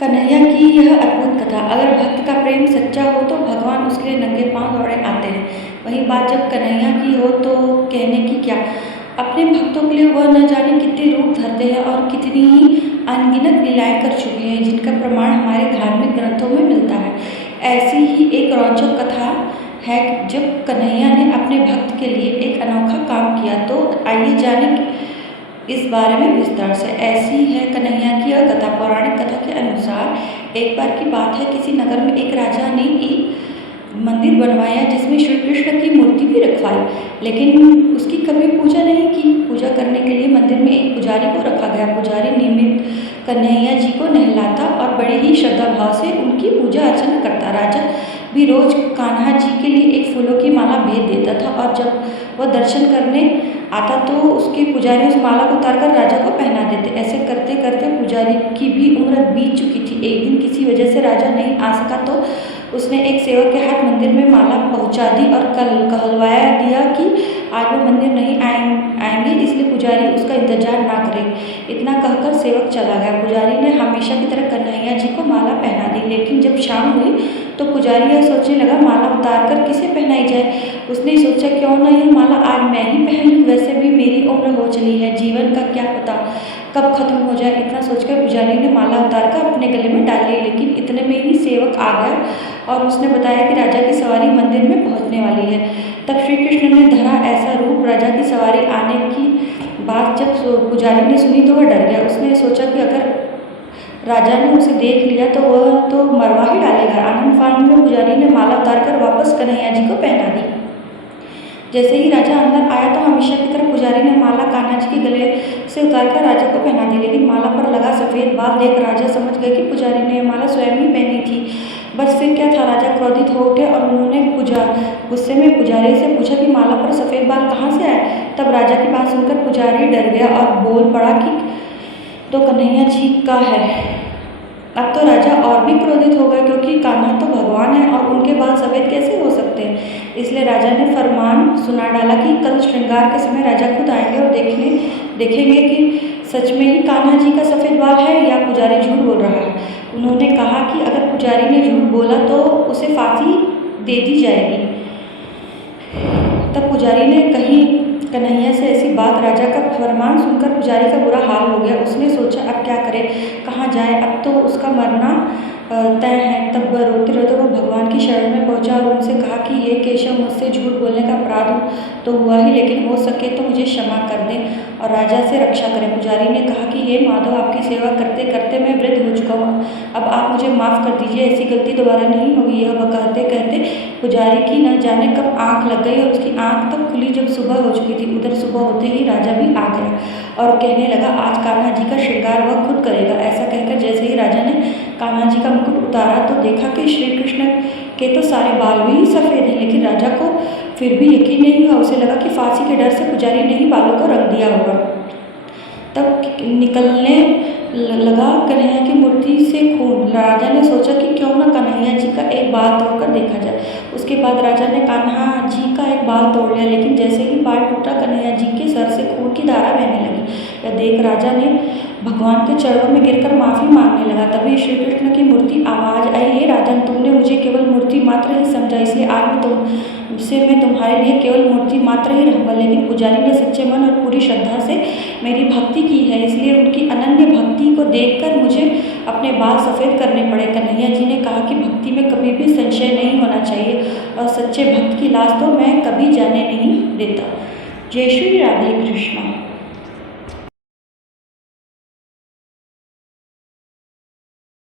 कन्हैया की यह अद्भुत कथा। अगर भक्त का प्रेम सच्चा हो तो भगवान उसके लिए नंगे पांव दौड़े आते हैं। वहीं बात जब कन्हैया की हो तो कहने की क्या। अपने भक्तों के लिए वह न जाने कितने रूप धरते हैं और कितनी ही अनगिनत लीलाएं कर चुके हैं, जिनका प्रमाण हमारे धार्मिक ग्रंथों में मिलता है। ऐसी ही एक रोचक कथा है जब कन्हैया ने अपने भक्त के लिए एक अनोखा काम किया। तो आइए जाने इस बारे में विस्तार से। ऐसी है कन्हैया की यह कथा। पौराणिक कथा के अनुसार एक बार की बात है, किसी नगर में एक राजा ने एक मंदिर बनवाया जिसमें श्री कृष्ण की मूर्ति भी रखवाई, लेकिन उसकी कभी पूजा नहीं की। पूजा करने के लिए मंदिर में एक पुजारी को रखा गया। पुजारी नियमित कन्हैया जी को नहलाता और बड़े ही श्रद्धा भाव से उनकी पूजा अर्चना करता। राजा भी रोज कान्हा जी के लिए एक फूलों की माला भेज देता था और जब वह दर्शन करने आता तो उसके पुजारी उस माला को उतारकर राजा को पहना देते। ऐसे करते करते पुजारी की भी उम्र बीत चुकी थी। एक दिन किसी वजह से राजा नहीं आ सका तो उसने एक सेवक के हाथ मंदिर में माला पहुंचा दी और कहलवाया दिया कि आज वो मंदिर नहीं आएंगे, इसलिए पुजारी उसका इंतजार ना करे। इतना कहकर सेवक चला गया। पुजारी ने हमेशा की तरह कन्हैया जी को माला पहना दी, लेकिन जब शाम हुई तो पुजारी यह सोचने लगा, माला उतार कर किसे पहनाई जाए। उसने सोचा, क्यों ना यह माला आज मैं ही पहन लूं। वैसे भी मेरी उम्र हो चली है, जीवन का क्या पता कब खत्म हो जाए। इतना सोचकर पुजारी ने माला उतारकर अपने गले में डाल ली। लेकिन इतने में ही सेवक आ गया और उसने बताया कि राजा की सवारी मंदिर में पहुंचने वाली है। तब श्री कृष्ण ने धरा ऐसा रूप। राजा की सवारी आने की बात जब पुजारी ने सुनी तो वह डर गया। उसने सोचा कि अगर राजा ने उसे देख लिया तो वह तो मरवा ही डालेगा। आनंद फानन में पुजारी ने माला उतारकर वापस कन्हैया जी को पहना दी। जैसे ही राजा अंदर आया तो हमेशा की तरह पुजारी ने माला कान्हा जी के गले से उतारकर राजा को पहना दी, लेकिन माला पर लगा सफ़ेद बाल देख राजा समझ गए कि पुजारी ने माला स्वयं ही पहनी थी। बस फिर क्या था, राजा क्रोधित हो उठे और उन्होंने गुस्से में पुजारी से पूछा कि माला पर सफ़ेद बाल कहाँ से आए। तब राजा की बात सुनकर पुजारी डर गया और बोल पड़ा कि तो कन्हैया जी का है। अब तो राजा और भी क्रोधित हो गए, क्योंकि कान्हा तो भगवान है और उनके बाल सफ़ेद कैसे हो सकते हैं। इसलिए राजा ने फरमान सुना डाला कि कल श्रृंगार के समय राजा खुद आएंगे और देखेंगे कि सच में ही कान्हा जी का सफ़ेद बाल है या पुजारी झूठ बोल रहा है। उन्होंने कहा कि अगर पुजारी ने झूठ बोला तो उसे फांसी दे दी जाएगी। तब पुजारी ने कही कन्हैया से ऐसी बात। राजा का फरमान सुनकर पुजारी का बुरा हाल हो गया। उसने सोचा, अब क्या करे, कहाँ जाए, अब तो उसका मरना तय है। तब रोते रोते वो भगवान की शरण में पहुंचा और उनसे कहा कि ये केशव, मुझसे झूठ बोलने का अपराध तो हुआ ही, लेकिन हो सके तो मुझे क्षमा कर दें और राजा से रक्षा करें। पुजारी ने कहा कि हे माधव, आपकी सेवा करते करते मैं वृद्ध हो चुका हूँ, अब आप मुझे माफ़ कर दीजिए, ऐसी गलती दोबारा नहीं होगी। यह कहते कहते पुजारी की न जाने कब आँख लग गई और उसकी आँख तब खुली जब सुबह हो चुकी थी। उधर सुबह होते ही राजा भी आ गया और कहने लगा, आज कान्हा जी का श्रृंगार वह खुद करेगा। ऐसा कहकर जैसे ही राजा ने कान्हा जी का मुकुट उतारा तो देखा कि श्री कृष्ण के तो सारे बाल भी सफ़ेद हैं, लेकिन राजा को फिर भी यकीन नहीं हुआ। उसे लगा कि फांसी के डर से पुजारी ने ही बालों को रंग दिया होगा। तब निकलने लगा कन्हैया की मूर्ति से खून। राजा ने सोचा कि क्यों न कन्हैया जी का एक बाल तोड़कर देखा जाए। उसके बाद राजा ने कान्हा जी का एक बाल तोड़ लिया, लेकिन जैसे ही बाल टूटा कन्हैया जी के सर से खून की धारा बहने लगी। यह देख राजा ने भगवान के चरणों में गिरकर माफ़ी मांगने लगा। तभी श्री कृष्ण की मूर्ति आवाज़ आई, हे राजन, तुमने मुझे केवल मूर्ति मात्र ही समझा, इसलिए आज मैं तुम्हारे लिए केवल मूर्ति मात्र ही रहूँगा। लेकिन पुजारी ने सच्चे मन और पूरी श्रद्धा से मेरी भक्ति की है, इसलिए उनकी अनन्य भक्ति को देखकर मुझे अपने बाल सफ़ेद करने पड़े। कन्हैया जी ने कहा कि भक्ति में कभी भी संशय नहीं होना चाहिए और सच्चे भक्त की लाश तो मैं कभी जाने नहीं देता। जय श्री राधे कृष्णा।